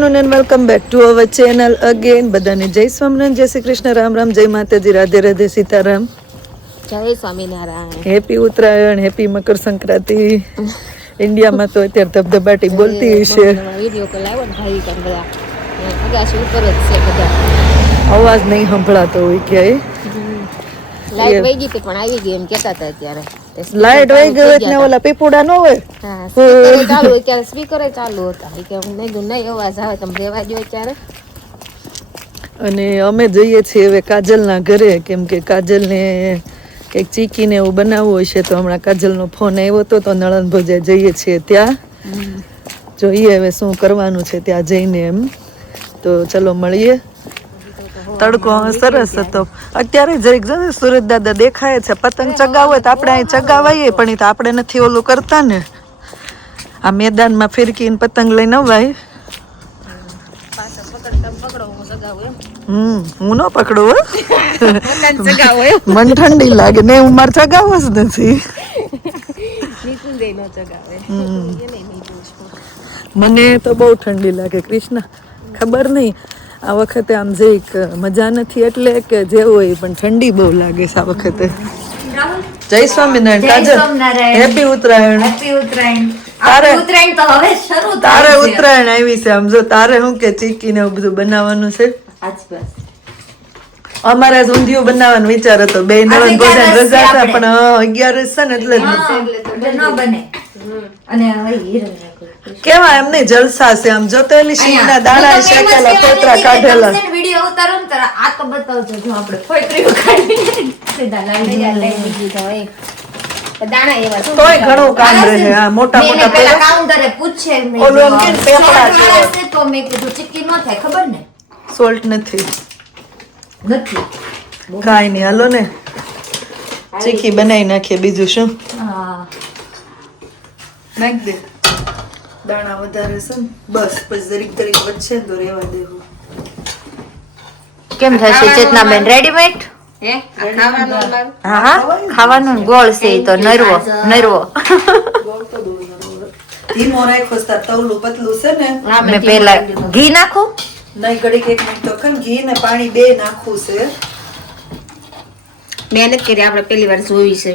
Afternoon and welcome back to our channel again બધાને જય સ્વામિનારાયણ જય શ્રી કૃષ્ણ રામ રામ જય માતાજી રાધે રાધે સીતારામ. જય Swaminarayan. Happy Uttarayan happy Makar Sankranti. ઇન્ડિયામાં તો અત્યારે ધબધબાટી બોલતી છે બધા. અવાજ નહીં સંભળાતો હોય ક્યાંય. લાઈટ વહી ગઈ પણ આવી ગઈ એમ કહેતા હતા અત્યારે. લાઈટ વહી ગઈ ને ઓલા પીપુડા નો હોય. ચાલુ અત્યારે સ્પીકર ચાલુ હતા. કે નહીં કીધું, નહીં અવાજ આવે તમે રેવા દો અત્યારે. અને અમે જઈએ છીએ હવે કાજલના ઘરે કેમ કે કાજલને કંઈક ચીકીને એવું બનાવવું હોય છે તો હમણાં કાજલનો ફોન આવ્યો હતો તો નળન ભોજે જઈએ છીએ ત્યાં. જોઈએ હવે શું કરવાનું છે ત્યાં જઈને એમ. તો ચલો મળીએ. તડકો સરસ હતો. અત્યારે જરીક જો સુરત દાદા દેખાય છે પતંગ ચગાવો તો આપણે અહીં ચગાવાઈએ પણ એ તો આપણે નથી ઓલું કરતા ને. આ મેદાનમાં ફિરકીને પતંગ લઈને અવાય. હું હમ હું ન પકડું મને ઠંડી લાગે ને હું મારે ચગાવો. જ નથી. મને તો બહુ ઠંડી લાગે કૃષ્ણ ખબર નહીં. આ વખતે આમ જે મજા નથી એટલે કે જે હોય પણ ઠંડી બહુ લાગે છે આ વખતે. જય સ્વામિનારાયણ કાજલ. હેપી ઉત્તરાયણ. હેપી ઉત્તરાયણ. તારે- ઉત્તરાયણ તો હવે શરૂ તારે ઉત્તરાયણ આવી છે આમ જો તારે શું કે ચીકી ને બધું બનાવવાનું છે? આજ અમારે આજ ઊંધિયું બનાવવાનો વિચાર હતો. બે નવન ભોજન રજા હતા પણ હા, અગિયારસ છે ને એટલે જ ન બને. અને હવે હીરો રાખો. કેવા એમ નહીં જલસા છે આમ જોતેલી એલી શીંગના દાણા શેકેલા કે કાઢેલા. ને ઉતારો ને ત્યારે આ તો બતાવજો જો આપણે ફોટરી ઉખાડીને સીધા લાવી. લઈ દીધી. તો એ. દાણા એવા તોય ઘણું કામ રહે આ મોટા મોટા પેલા પેલા. કાઉન્ટરે પૂછે મેં ઓલું એમ કે પેપડા શોર્ટ જેવા. માણસ છે તો મેં કીધું ચીક્કી ન થાય ખબર ને? સોલ્ટ નથી. નથી. કાંઈ નહીં હાલો ને. ચીકી બનાવી નાખીએ બીજું શું? હા. નાખ દે દાણા વધારે છે ને બસ પછી દરેક દરેક વધશે તો રહેવા દેવું કેમ થશે? ચેતનાબેન રેડીમેડ ખાવાનું ગોળ છે તો નરવો નરવો. ધીમો રાખ્યો તવલું પતલું છે ને. મેં મેં પેલા ઘી નાખું? નહીં ઘડીક એક મિનિટ તો ખન ઘી ને પાણી બે નાખવું છે. મહેનત કરી આપણે પહેલી વાર જોઈ છે.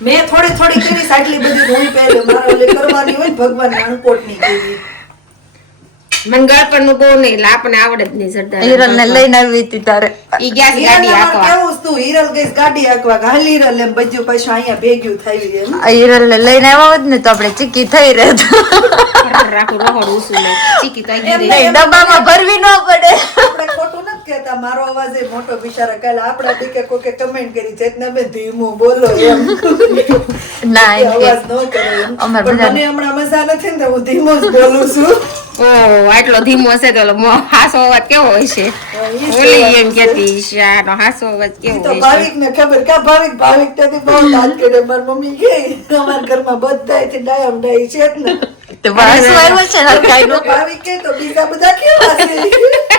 મેં થોડી થોડી કરી આટલી બધી હું પહેલે મારે ઓલી કરવાની હોય ભગવાન નાનકોટની કેવી બહુ નહીં એટલે આવડે જ નહીં સરદાર હિરલ ને લઈને આવી હતી તારે ઈ ગેસ ગાડી હિરલ કેવું તું હિરલ ગઈશ ગાડી હાંકવા હાલી હિરલ એમ બધું પાછું અહીંયા ભેગ્યું થયું એમ આ હિરલ ને લઈને આવ્યા હોત ને તો આપણે ચીકી થઈ રહેત રાખું રોહડ ઉસું ચીકી તો આગી રહી. ડબ્બામાં ભરવી ન પડે આપણે ખોટું કહેતા મારો અવાજ એ મોટો બિચારા કાલે આપણા દીકે કોકે કમેન્ટ કરી ચેતના બેન ધીમું બોલો એમ. ના અવાજ ન કરે એમ. પણ બધા- મને હમણાં મજા નથી ને હું ધીમો જ બોલું છું. ઓહ આટલો ધીમો હશે તો હાસો અવાજ કેવો હોય છે? ઈ જ ઓલી એમ કેતી ઈશાનો હાસો અવાજ કેવો તો ભાવિક ને ખબર કા ભાવિક? ભાવિક બહુ દાંત કરે. મારી મમ્મી કે અમારા ઘરમાં બધાયથી ડાયમ ડાય છે જ ને. તો છે ને. કાંઈ નો ભાવિક કે તો બીજા બધા કેવા છે?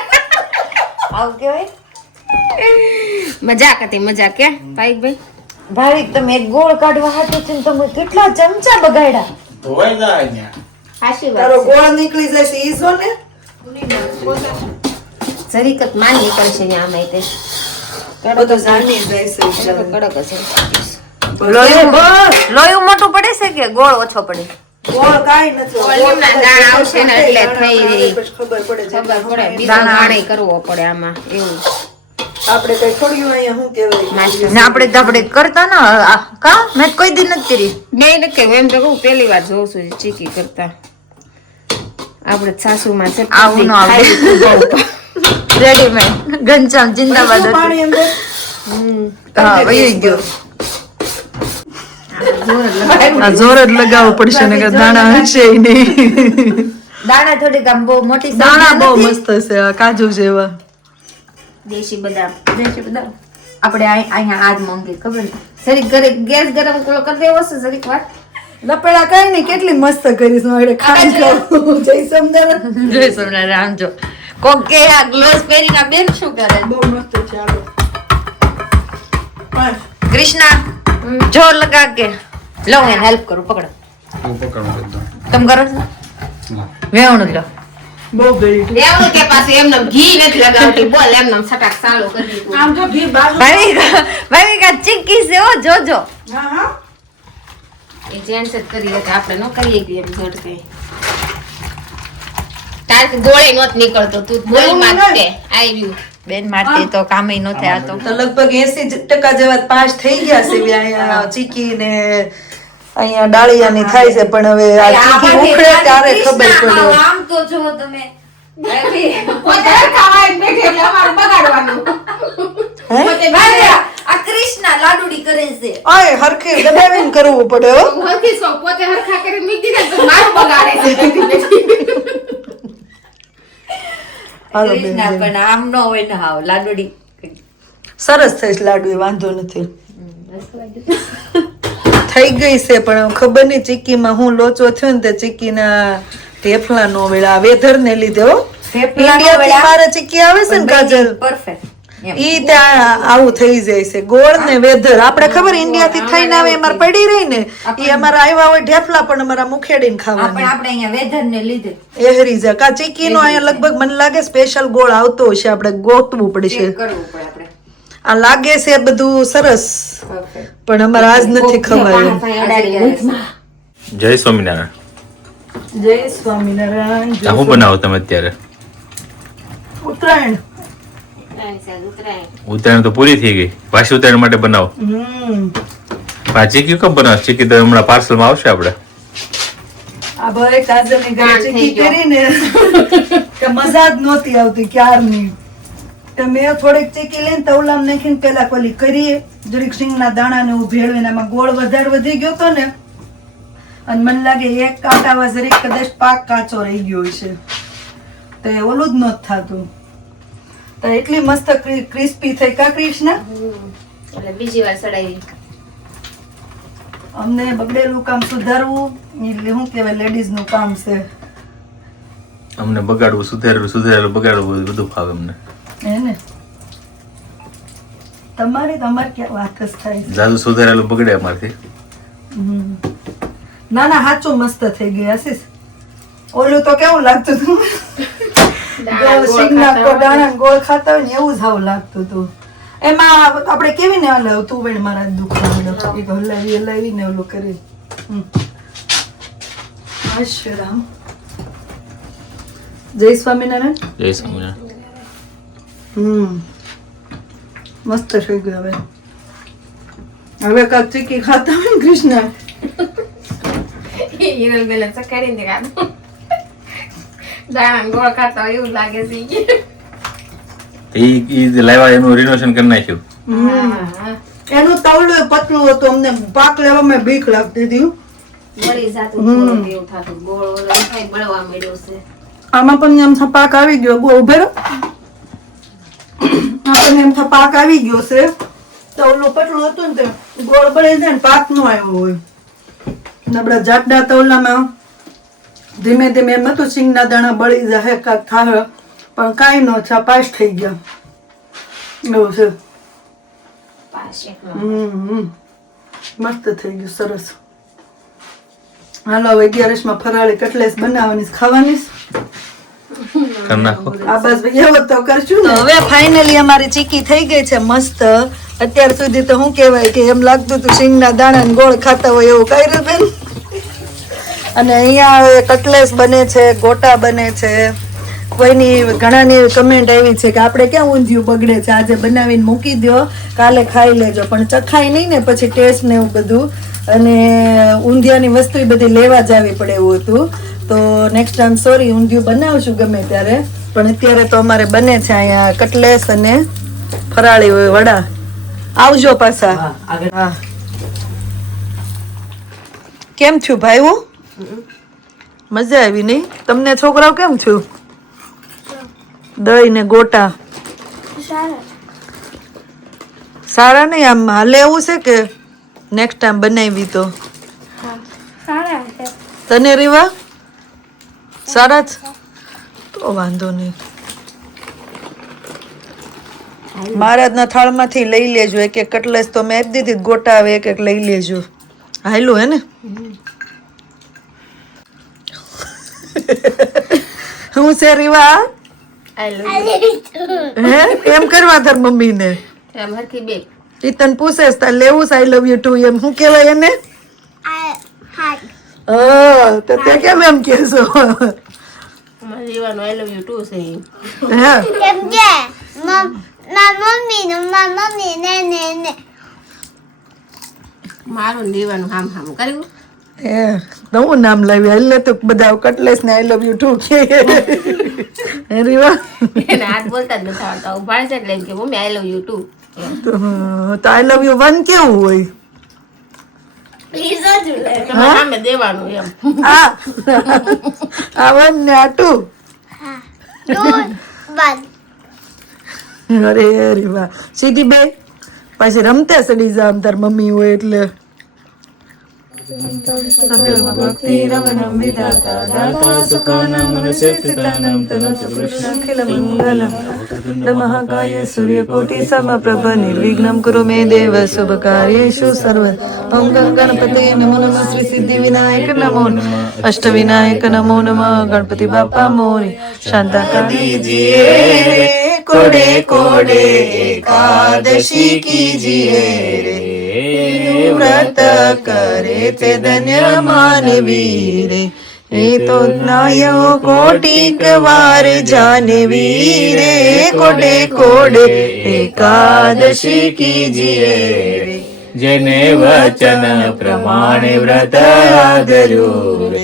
આવું કહેવાય? મજાક હતી મજાક કે ભાઈ ભાઈ ભાવિક તમે એક ગોળ કાઢવા હાટુ છે ને તમે કેટલા ચમચા બગાડ્યા? ધોવાઈ જાય અહીંયા. આશીર્વાદ તારો ગોળ નીકળી જશે છે ઈ જો ને. જરીકત માન નીકળશે ને આમાં તે બધો જાણી જશે કડક હશે લોયું બસ. લોહી મોટું પડે છે કે ગોળ ઓછો પડે? ગોળ કાંઈ નથી ગોળ લીમડા દાણા આવશે ને એટલે થઈ રહી. પછી ખબર પડે છે. ખબર પડે બીજો દાણા. દાણે કરવો પડે આમાં એવું આપણે કઈ છોડ્યું અહીંયા શું કહેવાય માછલી. ને આપણે તો આપણે કરતા ના કા મેં કોઈ દી નથી કરી મેં નથી કહ્યું એમ તો કહું પેલી વાર જોઉં છું ચીકી કરતા આપડે સાસુ સાસુમાં છે આવું ન આવડે. રેડીમેડ ઘનશ્યામ જિંદાબાદ અંદર હા વહી ગયો આ જોર જ લગાવવો પડશે ને દાણા હશે નહીં. દાણા થોડીક આમ બહુ મોટી દાણા બહુ મસ્ત છે કાજુ જેવા. દેશી બદામ દેશી બદામ. આપણે અહીંયા આજ મંગી ખબર ને જરીક ઘરે ગેસ ગરમ કોલો કરી દેવો છે જરીક વાર. લપેડા કઈ નહીં કેટલી મસ્ત કરીશ આપણે ખાઈ જય સમજાર જોઈ સોમનારાયણ જો. કોક આ ગ્લોવ્સ પહેરીને બેન શું કરે? બહુ મસ્ત છે આ કૃષ્ણા. જોર લગા કે લો એને હેલ્પ કરું પકડો. હું પકડું તમે કરો છો? ના. વેવણું લો. બહુ ગળી લેવું કે પાછું એમને ઘી નથી લગાવતી. બોલ એમને છટાક ચાલુ કરી આમ જો ઘી બાજુ ભાવિકા ભાવિકા ચીક્કી છે હો જોજો. હા હા. એ જેન્ટ્સ જ કરીએ હતી આપણે ન કરીએ કે એમ ગોળે નોત નીકળતો તું બોલમાં કે આવ્યું બેન મારતી તો કામે ન થયા તો. લગભગ એસી ટકા જેવા પાસ થઈ ગયા છે અહીંયા ચીકી ને અહીંયા ડાળિયાની થાય છે પણ હવે આ ચીકી ઉખડે ત્યારે ખબર પડે. આમ તો જો તમે. વધારે ખાવાય હાલો બેન પણ આમ ન હોય ને હાવ લાડુડી સરસ થઈશ લાડુ એ વાંધો નથી. થઈ ગઈ છે પણ ખબર નહીં ચીક્કીમાં હું લોચો થયો ને તે ચીક્કીના ઢેફલા નો વેળા વેધર ને લીધે હો. થેપલા નો મારે ચીકી આવે છે ને કાજલ પરફેક્ટ ઈ ત્યાં આવું થઈ જાય છે. ગોળ ને વેધર. આપણે ખબર ઇન્ડિયાથી થઈને આવે અમારે પડી રહી ને ઈ અમારા આવ્યા હોય ઢેફલા પણ અમારા મુખેડીને ખાવા પણ આપણે અહીંયા વેધર ને લીધે. એહરી જા. કા ચીકી નો અહીંયા લગભગ મને લાગે સ્પેશિયલ ગોળ આવતો હશે આપણે ગોતવું પડશે. કરવું પડે આપણે. આ લાગે છે બધું સરસ. પણ અમારે આજ નથી ખવાયું. જય સ્વામિનારાયણ. જય સ્વામિનારાયણ શું બનાવો તમે અત્યારે? ઉત્તરાયણ. ઉત્તરાયણ તો પૂરી થઈ ગઈ. પાછી ઉત્તરાયણ માટે બનાવો. આ ચીકી કબ બનાવો ચીકી તો હમણાં પાર્સલમાં આવશે આપણે આ ભાઈ કાજલની ઘરે ચીકી કરીને કે મજા જ નહોતી આવતી ક્યારની. તો મેં થોડીક ચીકી લઈને તવલામાં નાખીને પેલા કોલી કરીએ. જરીક સિંગના દાણા ને ભેળવીને આમાં ગોળ વધારે વધી ગયો તો ને. અને મને લાગે એક કાંટામાં જરીક કદાચ પાક કાચો રહી ગયો છે તો એ ઓલું જ નહોતું થતું. તો એટલી મસ્ત ક્રિસ્પી થઈ કા કૃષ્ણ? એટલે બીજી વાર સડાઈ અમને બગડેલું કામ સુધારવું એટલે શું કહેવાય લેડીઝનું કામ છે. અમને બગાડવું સુધારેલું સુધારેલું બગાડવું બધું ફાવે અમને. હે ને? તમારે તમારે ક્યાં વાત જ થાય જાદુ સુધારેલું બગડે અમારથી. હમ. ના ના સાચું મસ્ત થઈ ગઈ આશીષ ઓલું તો કેવું લાગતું હતું? ગોળ સિંગના કો ગોળ ખાતા હોય. ને એવું જ આવું લાગતું હતું. એમાં આપણે કેવી ને હલાવતું વેણ મારા દુખવા એક હલાવી હલાવી ને ઓલું કરી હમ. જય સ્વામિનારાયણ. જય સ્વામિનારાયણ. હમ. મસ્ત થઈ ગયું હવે. હવે કાક ચીકી ખાતા હોય કૃષ્ણ. ચકાડીને ખાધું દાણા ગોળ ખાતા હોય એવું લાગે છે ઈ. ઈ લાવ્યા એનું રિનોવેશન કરી નાખ્યું. એનું તવલું પતલું હતું અમને. પાક લેવામાં બીક લાગતી હતી. વળી જાતું એવું થાતું. ગોળ બળવા મળ્યો છે. આમાં પણ એમ પાક આવી ગયો. ઉભેરો આપણને એમ પાક આવી ગયો છે. તવલું પટલું હતું ને તે ગોળ બળે છે ને પાક નો આવ્યો હોય. નબળા જાતના જાડા તવલામાં ધીમે ધીમે એમ હતું સિંગના દાણા બળી જાય કાંક થાય પણ કાંઈ ન થયા પાસ થઈ ગયા. એવું છે. હમ. મસ્ત થઈ ગયું સરસ. હાલો હવે અગિયારસમાં ફરાળી કટલેસ બનાવવાની ખાવાની. આ બસ ભાઈ એવો તો કરશું ને. હવે ફાઇનલી અમારી ચીકી થઈ ગઈ છે મસ્ત. અત્યાર સુધી તો શું કહેવાય કે એમ લાગતું હતું સિંગના દાણા ને ગોળ ખાતા હોય એવું કર્યું બેન. અને અહીંયા કટલેસ બને છે ગોટા બને છે. કોઈની ઘણાની કમેન્ટ આવી છે કે આપણે ક્યાં ઊંધિયું બગડે છે? આજે બનાવીને મૂકી દો કાલે ખાઈ લેજો. પણ ચખાય નહીં ને પછી ટેસ્ટ ને એવું બધું. અને ઊંધિયાની વસ્તુ બધી લેવા જ આવી પડે એવું હતું. તો નેક્સ્ટ ટાઈમ સોરી ઊંધિયું બનાવશું ગમે ત્યારે. પણ અત્યારે તો અમારે બને છે અહીંયા કટલેસ અને ફરાળી હોય વડા. આવજો પાછા. હા કેમ છું ભાઈ હું? મજા આવી નહીં તમને છોકરાઓ કેમ છું દહીં ને ગોટા. સારા નહીં આમ? હાલે એવું છે કે નેક્સ્ટ ટાઈમ બનાવી તો? તને રીવા? સારા જ? તો વાંધો નહીં મહારાજના થાળમાંથી લઈ લેજો. એક એક કટલેસ તો મેં આપી દીધી, ગોટા આવે એક એક લઈ લેજો. હાલું હે ને? હું છે રીવા? હે? એમ કરવા તાર મમ્મી ને હરખી બે ઈ તને પૂછે તાર લેવું આઈ લવ યુ ટુ એમ. શું કહેવાય એને? હા તો તે કેમ એમ કહેશો આઈ લવ યુ ટુ છે. હે? કેમ કે મમ્મી ને મારા મમ્મી ને ને ને. મારું દીવાનું જીવાનું હામ હામ કર્યું. હે નવું નામ લાવી એટલે તો બધા કટલેસ ને આઈ લવ યુ ટુ કે. અરે વાહ. એને હાથ બોલતા જ નથી આવડતા. ઊભા છે એટલે એમ કે મમ્મી આઈ લવ યુ ટુ તો તો આઈ લવ યુ વન કેવું હોય? એમ. હા. આ વન ને આ ટુ ટુ વન અરે વાહ. સીધી બે પાછી રમતે સડી જામ આમ તાર મમ્મી હોય એટલે? સૂર્યકોટિ સમપ્રભ નિર્વિઘ્નમ કુરુ મે દેવ શુભ કાર્યેષુ સર્વ ઓમ ગણપતિ નમો નમઃ શ્રી સિદ્ધિ વિનાયક નમો નમઃ અષ્ટ વિનાયક નમો નમઃ ગણપતિ બાપા મોરી શાંતા કદીજીએ રે કોડે કોડે એકાદશી કીજીએ રે વ્રત કરે તે ધન્ય માનવી રે એ તો નાયો કોટિક વાર જાનવી રે કોડે કોડે એકાદશી કીજીએ. રે જેને વચન પ્રમાણે વ્રત આદર્યું.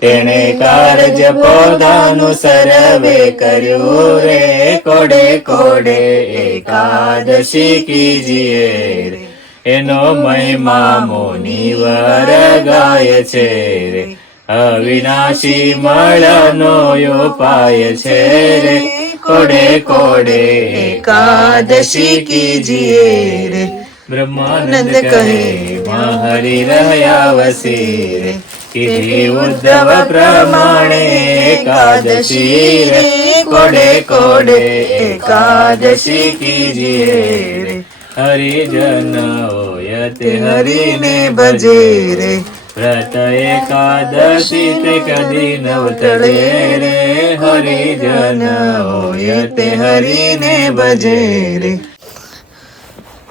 તેણે કારજ પોતાનું સરવે કર્યું. રે કોડે કોડે એકાદશી કીજીએ. રે એનો મહિમા મુનિવર ગાય છે રે. અવિનાશી મળનો ઉપાય છે રે. કોડે કોડે એકાદશી કીજીએ રે. બ્રહ્માનંદ કહે હરિ રહ્યા વસી રે. કીધી ઉદ્ધવ પ્રમાણે એકાદશી રે. કોડે કોડે એકાદશી કીજીએ રે. હરિજન હોય તે હરિને ભજે રે. વ્રત એકાદશી તે કદી નવતળે રે. હરિજન હોય તે હરિને ભજે રે.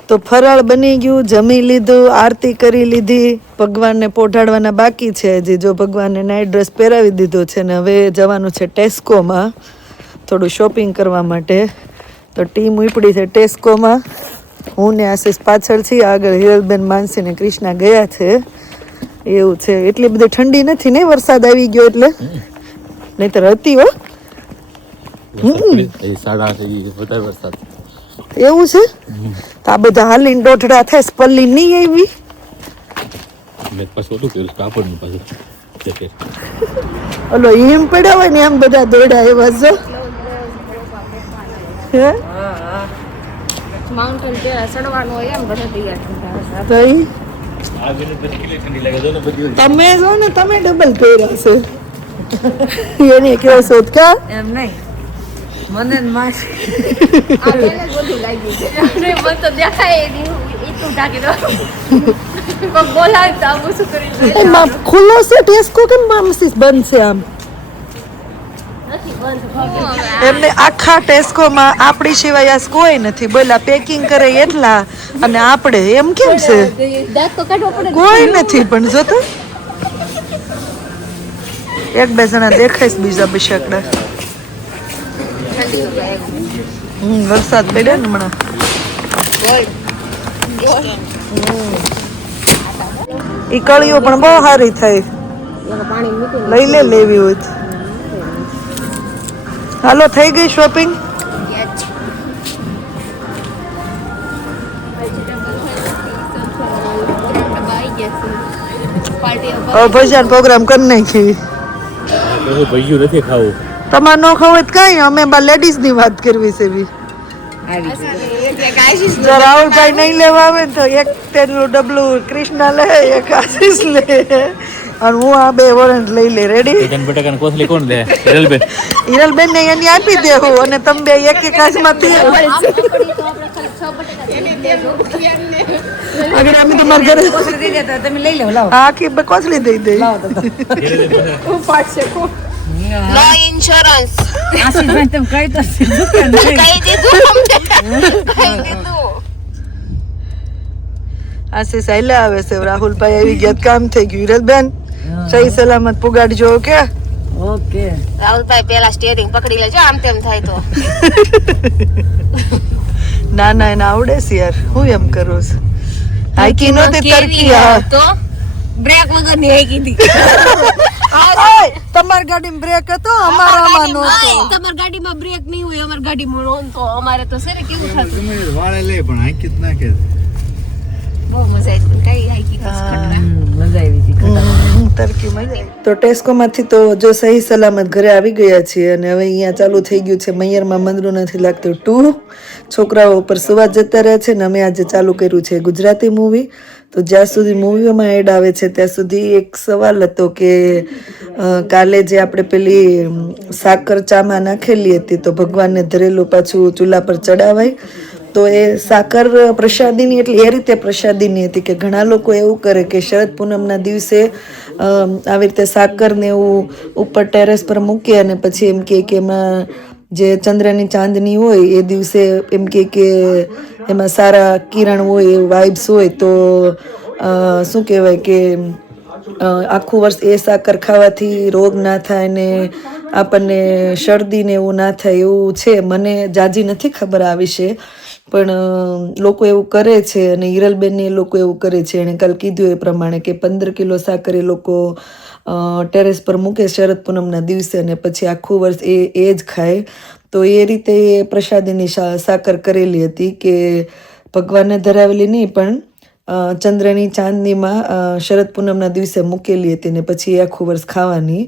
તો ફરાળ બની ગયું જમી લીધું આરતી કરી લીધી. ભગવાનને પોઢાડવાના બાકી છે હજી. જો ભગવાનને નાઇટ ડ્રેસ પહેરાવી દીધો છે ને હવે જવાનું છે ટેસ્કોમાં થોડું શોપિંગ કરવા માટે. તો ટીમ ઉપડી છે ટેસ્કોમાં હું ને આશીષ પાછળ છીએ આગળ હિરલબેન માનસી ને કૃષ્ણા ગયા છે. એવું છે. એટલી બધી ઠંડી નથી ને? વરસાદ આવી ગયો એટલે? નહીતર હતી હો. એવું છે? તો આ બધા હાલીને દોઢડા થાય પલ્લી નહીં આવી? મેં પાછું પાછું. ઓલો હિમ પડ્યા હોય ને એમ બધા દોડા એવા છો. હે. માઉન્ટેન પેલા ચડવાનું હોય એમ બધા તૈયાર થતા તો ઈ આગળ પછી કેટલી ઠંડી લાગે તો ને બધી તમે જો ને તમે ડબલ પહેર્યા છે. એને કેવો શોધકા એમ નહીં. મને માસ આ પહેલા જ લાગી છે. મને તો દેખાય જોઈએ? ખુલ્લો છે ટેસ્કો કેમ મામસીસ બંધ છે આમ? એમને આખા ટેસ્કોમાં આપણી સિવાય આ કોઈ નથી. બોલા પેકિંગ કરે એટલા અને આપણે એમ કેમ છે? કોઈ નથી, પણ જો તો. એક બે જણા દેખાય છે બીજા બિશાકડા હમ, વરસાદ પડ્યો ને હમણાં. ઈ કળીઓ પણ બહુ સારી થઈ લઈ લે લેવી હોય. હાલો થઈ ગઈ શોપિંગ હવે ભજન પ્રોગ્રામ કરી નાખી. બધું ભજ્યું નથી ખાવું. તમારે ન ખાવ હોય તો કઈ અમે બા લેડીઝની વાત કરવી છે બી જો રાહુલભાઈ નહીં લેવા આવે ને તો એક તેનું ડબલું કૃષ્ણા લે એક આશીષ લે. અને હું આ બે વોરંટ લઈ લે રેડી ચિકન બટાકાની કોથળી કોણ દે? હિરલબેન. હિરલબેન ને એની આપી દેવું અને તમે બે એક એક હાથમાંથી અગર અમે તમારા ઘરે કોથળી દઈ દેતા તમે લઈ લો લાવો. આ આખી બે કોથળી દઈ દે. લાવો તો પાડશે કોણ નો. ઇન્સ્યોરન્સ આશીષભાઈ તમે? કહી દીધું કહી દીધું. આશીષ આવે છે રાહુલભાઈ આવી ગયા કામ થઈ ગયું. હિરલબેન? સહી સલામત પુગાડજો કે? ઓકે. રાહુલભાઈ પેલા સ્ટીયરિંગ પકડી લેજો આમ તેમ થાય તો. ના ના એને આવડે છે યાર. હું એમ કરું છું. હાઈકી નહોતી તરકી તો? બ્રેક વગરની હાઈકી કીધી તમારી ગાડીમાં બ્રેક હતો? અમારામાં નહોતો. તમારી ગાડીમાં બ્રેક નહીં હોય અમારી ગાડીમાં રોન તો અમારે તો છે ને કેવું થતું? તમે વાળે લે પણ હાઈકી જ નાખે બહુ મજા આવી કઈ હાઈ કીધું મજા આવી હતી. તરકી મજા તો ટેસ્કોમાંથી તો જો સહી સલામત ઘરે આવી ગયા છીએ અને હવે અહીંયા ચાલુ થઈ ગયું છે મૈયરમાં મંદરું નથી લાગતું ટુ છોકરાઓ ઉપર સુવા જતા રહ્યા છે ને અમે આજે ચાલુ કર્યું છે ગુજરાતી મૂવી તો જ્યાં સુધી મૂવીઓમાં એડ આવે છે, ત્યાં સુધી એક સવાલ હતો કે કાલે જે આપણે પેલી સાકર ચામાં નાખેલી હતી તો ભગવાનને ધરેલું પાછું ચૂલા પર ચડાવાય. તો એ સાકર પ્રસાદીની એટલે એ રીતે પ્રસાદીની હતી કે ઘણા લોકો એવું કરે કે શરદ પૂનમના દિવસે આવી રીતે સાકરને એવું ઉપર ટેરેસ પર મૂકે અને પછી એમ કે એમાં જે ચંદ્રની ચાંદની હોય એ દિવસે એમ કે કે એમાં સારા કિરણ હોય એ વાઇબ્સ હોય તો શું કહેવાય કે આખું વર્ષ એ સાકર ખાવાથી રોગ ના થાય ને આપણને શરદી ને એવું ના થાય એવું છે. મને જાજી નથી ખબર આ વિશે. પણ લોકો એવું કરે છે અને હિરલબેનને એ લોકો એવું કરે છે. એણે કાલ કીધું એ પ્રમાણે કે પંદર કિલો સાકર એ લોકો ટેરેસ પર મૂકે શરદ પૂનમના દિવસે અને પછી આખું વર્ષ એ એ જ ખાય. તો એ રીતે એ પ્રસાદીની સાકર કરેલી હતી કે ભગવાનને ધરાવેલી નહીં, પણ ચંદ્રની ચાંદનીમાં શરદ પૂનમના દિવસે મૂકેલી હતી ને પછી આખું વર્ષ ખાવાની.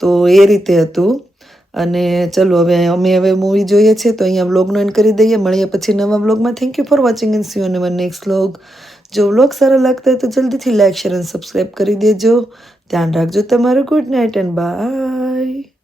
તો એ રીતે હતું. અને ચલો, હવે અમે હવે મૂવી જોઈએ છીએ તો અહીંયા બ્લોગનો એન્ડ કરી દઈએ. મળીએ પછી નવા વ્લોગમાં thank you for watching and see you next blog જો વ્લોગ સારા લાગતા હોય તો જલ્દીથી લાઇક શેર અને સબસ્ક્રાઈબ કરી દેજો. ધ્યાન રાખજો તમારું. Good night and by